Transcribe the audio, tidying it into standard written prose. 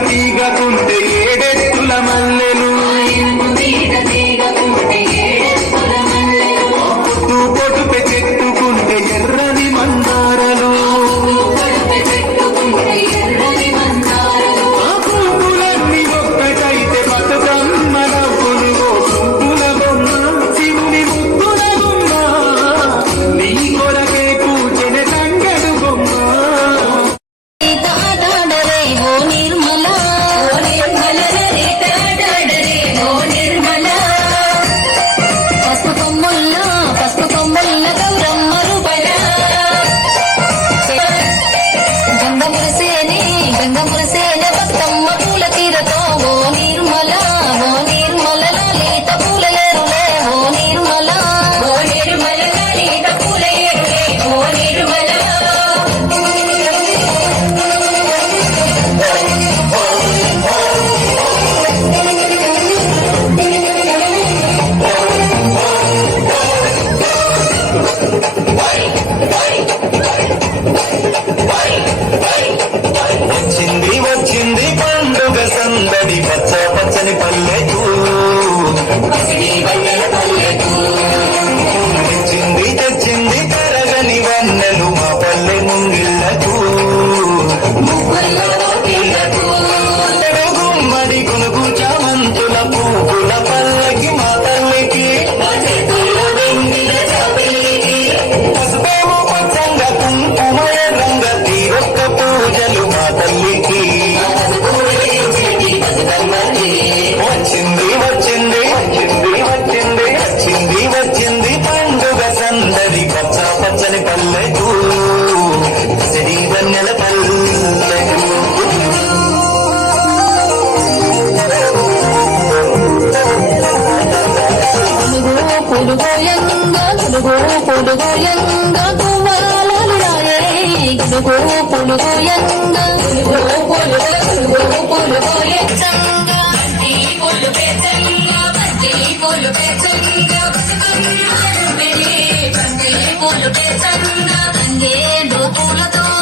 తీగకుంటే ఏడెత్తుల మల్లెలు పొద్దు పొడుపె చెట్టుకుంటే ఎర్రని మందారలు ఆ పువ్వులన్నీ ఒక్కటైతే బతుకమ్మ నవ్వులు పువ్వుల బొమ్మ శివుని ముద్దుల బొమ్మ నీ కొరకే పూజన తంగడు బొమ్మ వచ్చింది వచ్చింది పండుగ సందడి పచ్చ పచ్చని పల్లెకు తెచ్చింది తెచ్చింది కరగని వన్నెలు మా పల్లె ముంగిళ్లకు గుమ్మడి కొనుగు చామంతుల పూల పల్లకి మా తల్లికి పసుపేమో పచ్చంగా కుంకుమ రంగ తీరొక్క పూజలు మా తల్లికి వచ్చింది వచ్చింది వచ్చింది వచ్చింది వచ్చింది వచ్చింది పండుగ సందడి పచ్చ పచ్చని పల్లెకు సిరి వన్నెల పల్లెకు పొడుగోయంగా తువ్వాలలు రాయే పొడుగోయంగా పూలతో